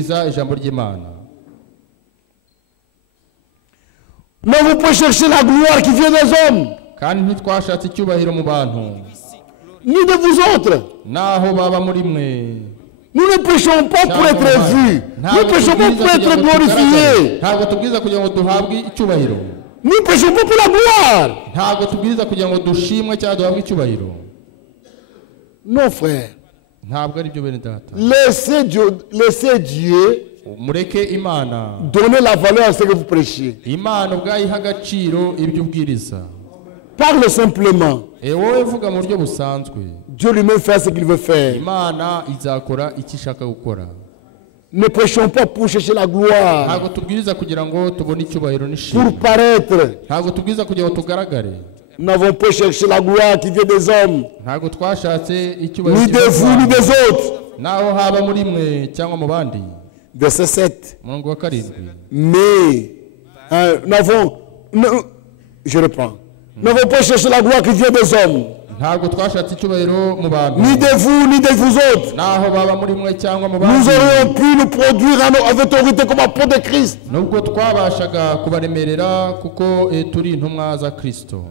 ijambo ry'Imana. Ne vous pouvez chercher la gloire qui vient des hommes, Kandi ntitwashatse icyubahiro mu bantu. ni de vous autres. Naho baba muri mwe. Nous ne prêchons pas pour être vus. Nous prêchons pas pour être glorifiés. Ntabwo tubwiriza kugira ngo duhabwe icyubahiro. Nous ne prêchons pas pour la gloire. Ntabwo tubwiriza kugira ngo dushimwe cyangwa duhabwe icyubahiro. Non, frère. Ntabwo ari byo bene data. Laissez Dieu Mureke Imana. donner la valeur à ce que vous prêchez. Imana ubwayiha agaciro ibyo ubwiriza. Parle simplement. Wowe vuga mu buryo busanzwe. Dieu lui-même fait ce qu'il veut faire. Imana izakora icyo ishaka gukora. Ne prêchons pas pour chercher la gloire, Ntabwo tubwiriza kugira ngo tubone icyubahiro n'ishimwe. pour paraître. Ntabwo tubwiriza kugira ngo tugaragare. Nous n'avons pas cherché la gloire qui vient des hommes, Ntabwo twashatse icyubahiro ni de vous, ni des autres. naho haba muri mwe cyangwa mu bandi. Verset 7. Umurongo wa 7. Mais, je reprends. Nous n'avons pas cherché la gloire qui vient des hommes, Ntabwo twashatse icyubahiro mu bantu. ni de vous, ni de vous autres. Naho baba muri mwe cyangwa mu Nous bandi. aurions pu nous produire avec autorité comme apôtres de Christ. Nubwo twabashaga kubaremerera kuko turi intumwa za Kristo.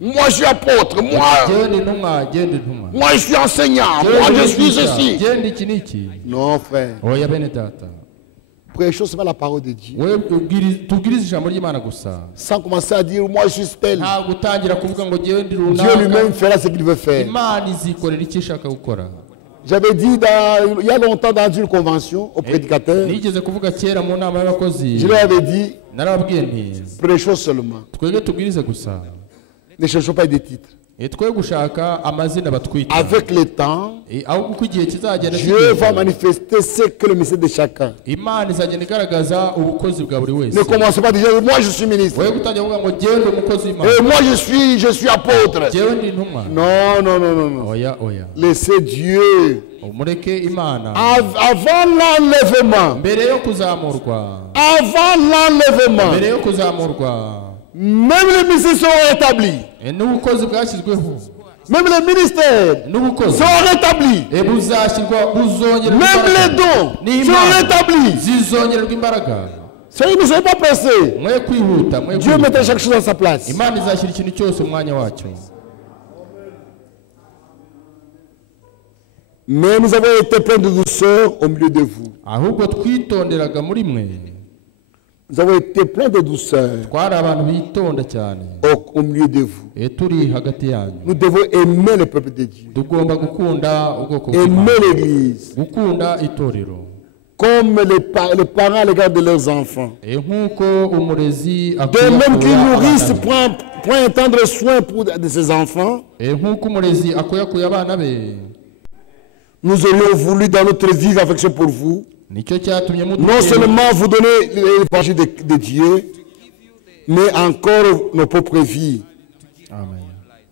Moi, je suis apôtre. Genda intumwa, genda intumwa. Moi, je suis enseignant. Moi, je suis ceci. Genda iki n'iki. Non, frère. Oya bene data. Prêchons seulement la parole de Dieu. Wewe tubwiriza ijambo ry'Imana gusa. Sans commencer à dire, moi, je suis tel. Ntabwo utangira kuvuga ngo genda Dieu runaka. lui-même fera ce qu'il veut faire. Imana izikorera icyo ishaka gukora. J'avais dit il y a longtemps dans une convention aux prédicateurs, Nigeze kuvuga kera mu nama y'abakozi. je leur avais dit, Narababwiye nti prêchons seulement. twebwe tubwirize gusa. Ne cherchons pas des titres. Twe gushaka amazina batwita. Avec le temps, Ahubwo uko igihe kizagenda Dieu va manifester ce que le message de chacun. Imana izagenda igaragaza ubukozi bwa buri wese. Ne commencez pas à dire, moi je suis ministre. Wewe gutangira kuvuga ngo genda umukozi w'Imana. Et moi je suis apôtre. Jewe ndi intumwa. Non, non, non, non, non. Oya. Laissez Dieu. Mureke Imana. Avant l'enlèvement. Mbere yo kuzamurwa. Avant l'enlèvement. Mbere yo kuzamurwa. Même les ministères sont rétablis. N'ubukozi bwashyizweho. Même les ministères N'ubukozi sont rétablis. buzashyirwa buzongererwa. Même les dons sont rétablis. zizongererwa imbaraga. Soyez ne soyez pas pressés. Mwe kwihuta. Dieu mettra chaque chose à sa place. Imana izashyira ikintu cyose mu mwanya wacyo. Mais nous avons été pleins de douceur au milieu de vous. Ahubwo twitonderaga muri mwe. Nous avons été pleins de douceur Twari abantu bitonda cyane. au milieu de vous. Turi hagati yanyu. Nous devons aimer le peuple de Dieu. Tugomba gukunda ubwoko Aimer bw'Imana. l'église. Gukunda itorero. Comme les parents à l'égard de leurs enfants. Nk'uko umurezi De akwiye même qu'ils kuya nourrissent, abana prend un tendre soin de ses enfants. be. Nk'uko umurezi akuyakuye abana be. Nous aurions voulu dans notre vive affection pour vous, Nicyo cyatumye non seulement vous donner l'évangile de Dieu, mais encore nos propres vies. Amen.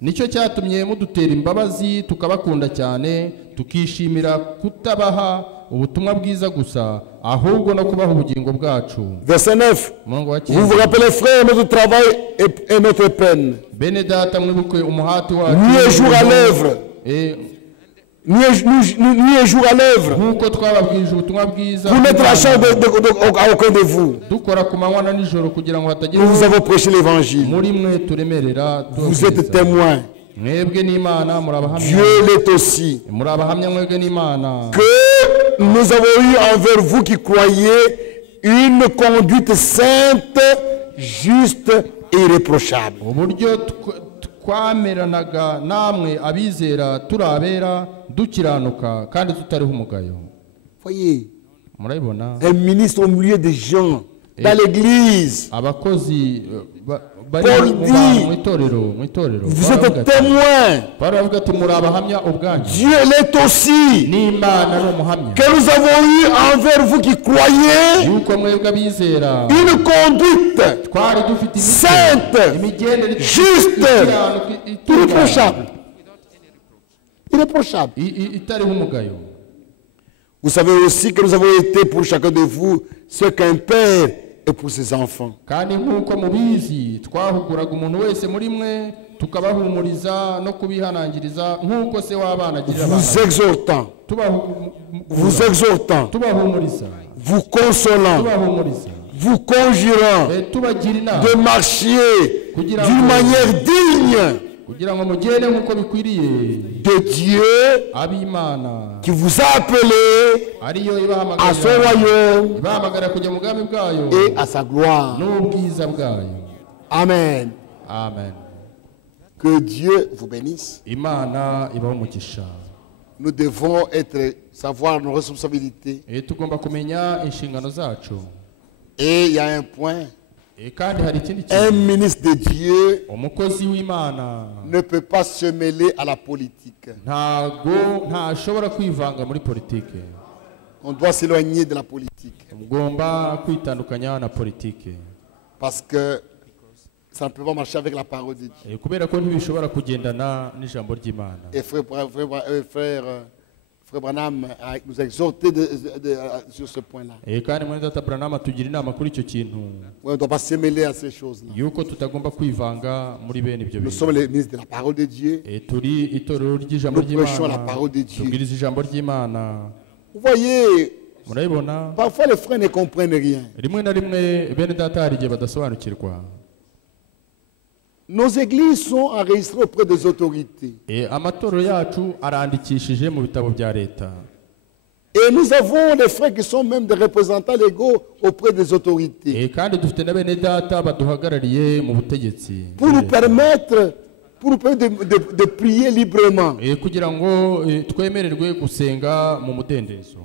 Nicyo cyatumye mudutera imbabazi tukabakunda cyane tukishimira kutabaha ubutumwa bwiza gusa ahubwo no kubaha ubugingo bwacu. Verset 9. Vous vous rappelez, frères, notre travail et notre peine. Bene data mwibuke umuhati wacu. Nuit et jour à l'œuvre. Nuit et jour à l'œuvre. Nkuko twababwirije ubutumwa bwiza. Pour mettre la chance à aucun de vous. Dukora ku manywa na nijoro kugira ngo hatagira. Nous vous avons prêché l'évangile. Muri mwe turemerera. Vous êtes témoins. Mwebwe n'Imana murabahamya. Dieu l'est aussi. Murabahamya mwebwe n'Imana. Que nous avons eu envers vous qui croyez une conduite sainte, juste et irréprochable. Uburyo twameranaga namwe abizera turabera dukiranuka kandi tutariho umugayo. Voyez, murabibona un ministre au milieu des gens dans l'église. Abakozi Paul dit, vous êtes témoins. Dieu l'est aussi. Que nous avons eu envers vous qui croyez une conduite sainte, juste, irréprochable. Irréprochable. Vous savez aussi que nous avons été pour chacun de vous ce qu'un père et pour ses enfants. Vous exhortant, vous consolant, tubahumuriza vous conjurant tubagira inama de marcher Kugira d'une ngo- manière digne kugira ngo mugende nk'uko bikwiriye de Dieu ab'imana qui vous a appelé ariyo à son royaume ibahamagarira kujya mu bwami bwayo et à sa gloire. n'ubwiza bwayo. Amen. Amen. Que Dieu vous bénisse. Imana ibaho umugisha. Nous devons savoir nos responsabilités. Tugomba kumenya inshingano zacu. Et il y a un point. Kandi hari ikindi Un kintu, ministre de Dieu umukozi w'Imana ne peut pas se mêler à la politique. ntashobora kwivanga muri politike. On doit s'éloigner de la politique. Mugomba kwitandukanya na politike. Parce que ça ne peut pas marcher avec la parole de Dieu. Kubera ko ntibishobora kugendana n'ijambo ry'Imana. Et frère Branham nous a exhorté sur ce point-là. Kandi mwene data Branham atugira inama kuri icyo kintu, On ne doit pas se mêler à ces choses-là. yuko tutagomba kwivanga muri bene ibyo Nous bintu. sommes les ministres de la parole de Dieu. Turi itorero ry'ijambo Nous prêchons la ry'Imana, parole de Dieu. tubwiriza ijambo ry'Imana. Vous voyez, Murabibona, parfois les frères ne comprennent rien. rimwe na rimwe bene data hari igihe badasobanukirwa. Nos églises sont enregistrées auprès des autorités. Amatorero yacu arandikishije mu bitabo bya leta. Et nous avons des frères qui sont même des représentants légaux auprès des autorités. Kandi dufite na bene data baduhagarariye mu butegetsi Pour nous permettre de prier librement. kugira ngo twemererwe gusenga mu mudendezo.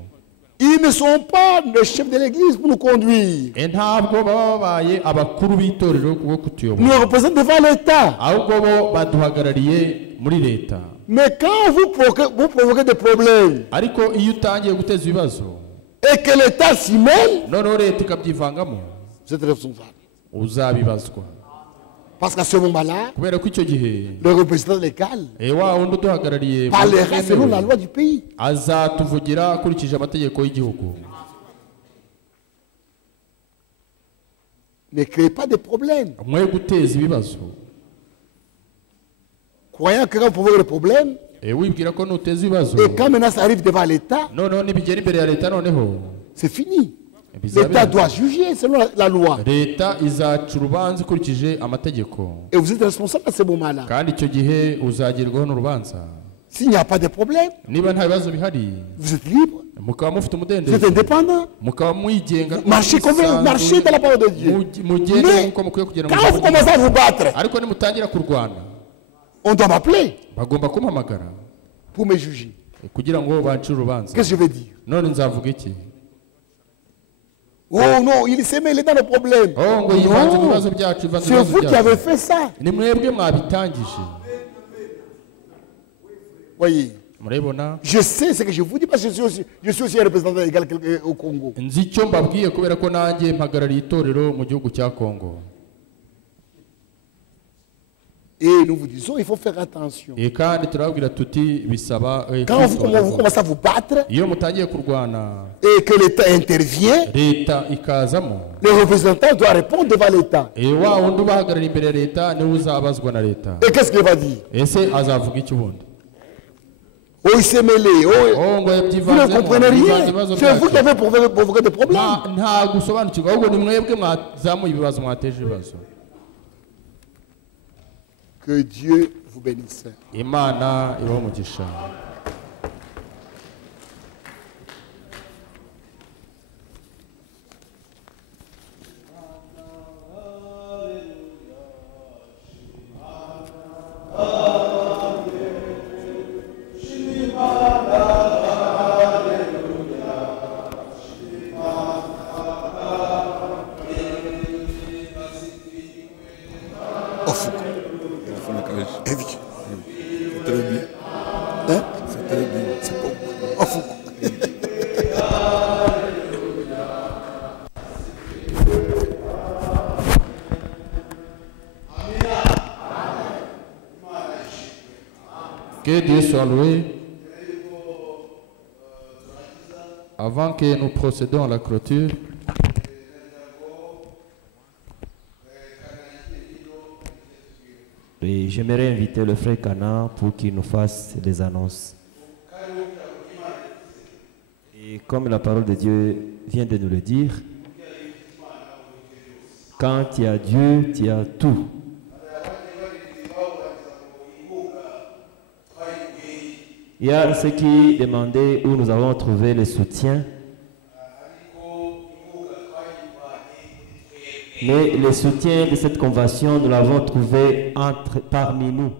Ils ne sont pas le chef de l'église pour nous conduire. Ntabwo baba babaye abakuru b'itorero kubwo Nous kutuyobora, représentons devant l'État. ahubwo bo baduhagarariye muri leta. Mais quand vous provoquez des problèmes Ariko iyo utangiye guteza ibibazo et que l'État s'y mêle, noneho leta ikabyivangamo, vous êtes responsable. uzabibazwa. Parce qu'à ce moment-là, Kubera ko icyo gihe le représentant légal wa wundi uduhagarariye parlera selon la loi du pays. azatuvugira akurikije amategeko y'igihugu. Ne créez pas de problèmes. Mwe guteza ibibazo, Croyant que quand vous provoquez des problèmes, wibwira ko nuteza ibibazo et quand maintenant ça arrive devant l'État, noneho nibigera imbere ya leta noneho c'est fini. bizaba L'État birangiye. doit juger selon la loi. leta izaca urubanza ikurikije amategeko, Et vous êtes responsable à ce moment-là. kandi icyo gihe uzagerwaho n'urubanza. S'il n'y a pas de problème, Niba nta bibazo bihari, vous êtes libre, mukaba mufite vous êtes umudendezo, indépendant. mukaba mwigenga, Marchez comme vous marchez dans la parole de Dieu. mugende Mais nk'uko mukwiye kugenda mu quand vous ijambo commencez à ry'Imana. vous battre, Ariko nimutangira kurwana, on doit m'appeler bagomba kumpamagara pour me juger. kugira ngo bancire urubanza. Qu'est-ce que je vais dire? None nzavuga iki? Oh non, il s'est mêlé dans le problème. Ngo yivanze mu Non, bibazo byacu, yivanze mu c'est bibazo vous qui byacu. avez fait ça. Ni mwebwe mwabitangije. Voyez, Murabibona, je sais ce que je vous dis parce que je suis aussi un représentant légal au Congo. nzi icyo mbabwiye kubera ko nanjye mpagarariye itorero mu gihugu cya Kongo. Et nous vous disons, il faut faire attention. Kandi turababwira tuti bisaba Quand vous commencez à vous battre iyo mutangiye kurwana et que l'État intervient, leta ikazamo, le représentant doit répondre devant l'État. wa wundi ubahagarariye imbere ya leta niwe uzabazwa na leta. Et qu'est-ce qu'il va dire? Ese azavuga iki ubundi? Oh, il s'est mêlé. Oh, Ngo vous ne comprenez rien. C'est vous qui avez provoqué des problèmes. nta gusobanukirwa, ahubwo ni mwebwe mwazamuye ibibazo, mwateje ibibazo. Que Dieu vous bénisse. Imana ibahe umugisha. Oh, fou. Eh oui. C'est très bien. Hein? C'est très bien. C'est bon. Oh, fou. Que Dieu soit loué. Avant que nous procédons à la clôture, et j'aimerais inviter le frère Kana pour qu'il nous fasse des annonces. Et Et comme la parole de Dieu vient de nous le dire, quand tu as Dieu, tu as tout. Il y a ceux qui demandaient où nous avons trouvé le soutien. Mais le soutien de cette convention, nous l'avons trouvé parmi nous.